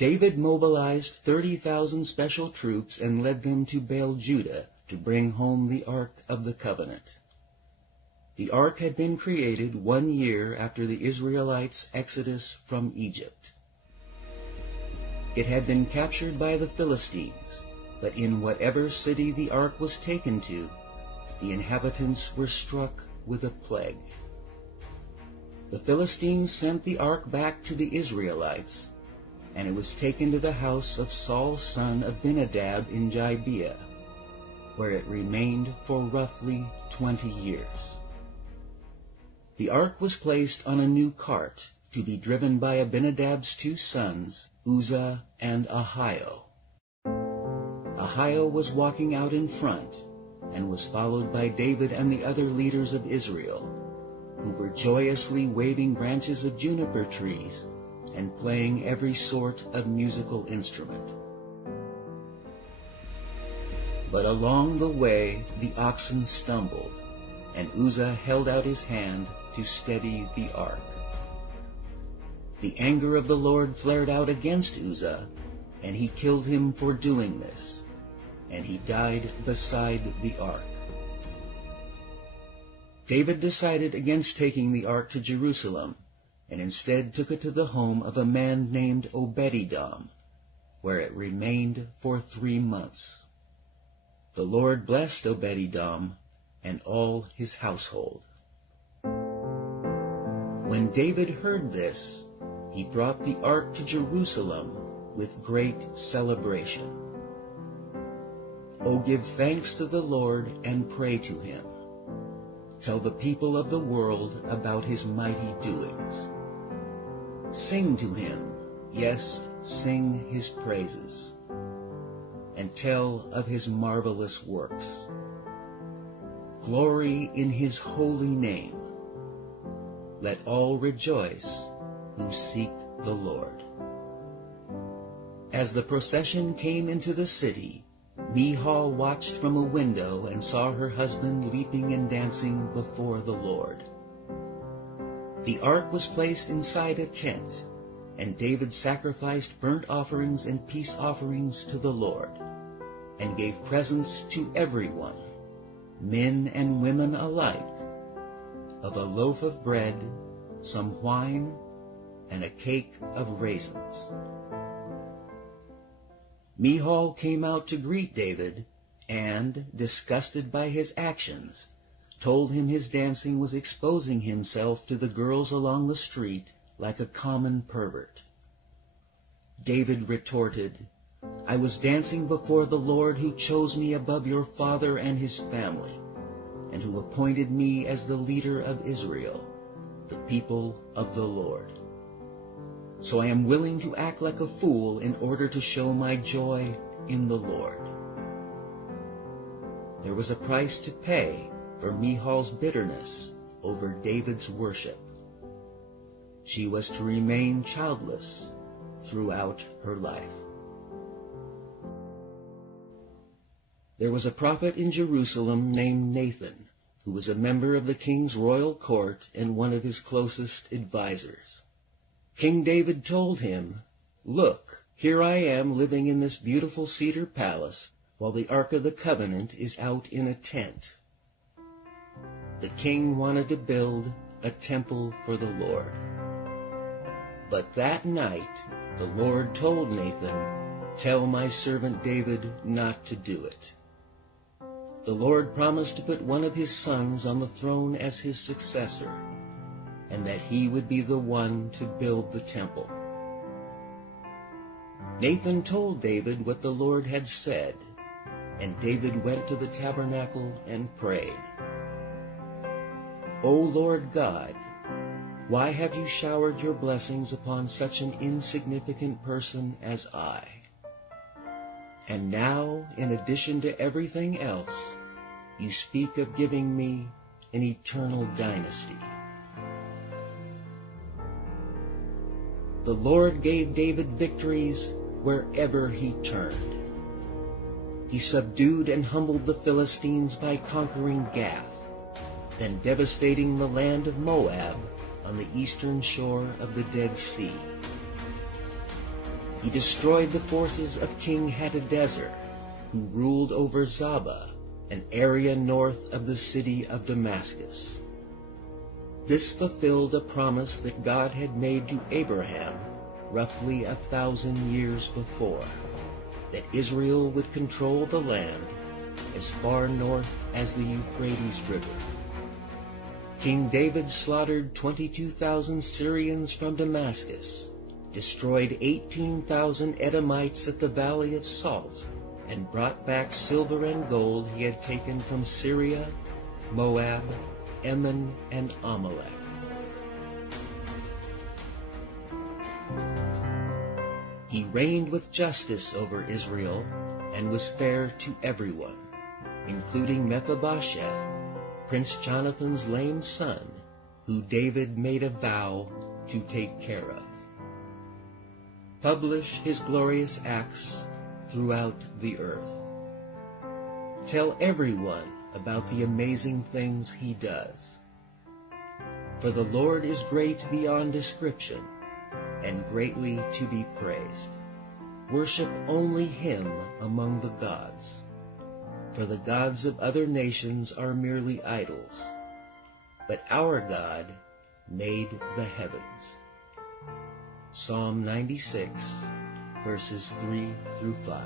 David mobilized 30,000 special troops and led them to Baal Judah to bring home the Ark of the Covenant. The Ark had been created 1 year after the Israelites' exodus from Egypt. It had been captured by the Philistines, but in whatever city the Ark was taken to, the inhabitants were struck with a plague. The Philistines sent the Ark back to the Israelites, and it was taken to the house of Saul's son Abinadab in Gibeah, where it remained for roughly 20 years. The Ark was placed on a new cart to be driven by Abinadab's 2 sons, Uzzah and Ahio. Ahio was walking out in front and was followed by David and the other leaders of Israel, who were joyously waving branches of juniper trees and playing every sort of musical instrument. But along the way the oxen stumbled, and Uzzah held out his hand to steady the ark. The anger of the Lord flared out against Uzzah, and he killed him for doing this, and he died beside the ark. David decided against taking the ark to Jerusalem, and instead took it to the home of a man named Obed-Edom, where it remained for 3 months. The Lord blessed Obed-Edom and all his household. When David heard this, he brought the ark to Jerusalem with great celebration. O give thanks to the Lord and pray to him. Tell the people of the world about his mighty doings. Sing to him, yes, sing his praises, and tell of his marvelous works. Glory in his holy name. Let all rejoice who seek the Lord. As the procession came into the city, Michal watched from a window and saw her husband leaping and dancing before the Lord. The ark was placed inside a tent, and David sacrificed burnt offerings and peace offerings to the Lord, and gave presents to everyone, men and women alike, of a loaf of bread, some wine, and a cake of raisins. Michal came out to greet David, and, disgusted by his actions, told him his dancing was exposing himself to the girls along the street like a common pervert. David retorted, I was dancing before the Lord who chose me above your father and his family, and who appointed me as the leader of Israel, the people of the Lord. So I am willing to act like a fool in order to show my joy in the Lord. There was a price to pay for Michal's bitterness over David's worship. She was to remain childless throughout her life. There was a prophet in Jerusalem named Nathan, who was a member of the king's royal court and one of his closest advisers. King David told him, Look, here I am living in this beautiful cedar palace, while the Ark of the Covenant is out in a tent. The king wanted to build a temple for the Lord. But that night the Lord told Nathan, Tell my servant David not to do it. The Lord promised to put one of his sons on the throne as his successor, and that he would be the one to build the temple. Nathan told David what the Lord had said, and David went to the tabernacle and prayed. O Lord God, why have you showered your blessings upon such an insignificant person as I? And now, in addition to everything else, you speak of giving me an eternal dynasty. The Lord gave David victories wherever he turned. He subdued and humbled the Philistines by conquering Gath, then devastating the land of Moab on the eastern shore of the Dead Sea. He destroyed the forces of King Hadadezer, who ruled over Zobah, an area north of the city of Damascus. This fulfilled a promise that God had made to Abraham roughly 1,000 years before, that Israel would control the land as far north as the Euphrates River. King David slaughtered 22,000 Syrians from Damascus, destroyed 18,000 Edomites at the Valley of Salt, and brought back silver and gold he had taken from Syria, Moab, Ammon, and Amalek. He reigned with justice over Israel and was fair to everyone, including Mephibosheth, Prince Jonathan's lame son, who David made a vow to take care of. Publish his glorious acts throughout the earth. Tell everyone about the amazing things he does. For the Lord is great beyond description, and greatly to be praised. Worship only him among the gods. For the gods of other nations are merely idols, but our God made the heavens. Psalm 96, verses 3 through 5.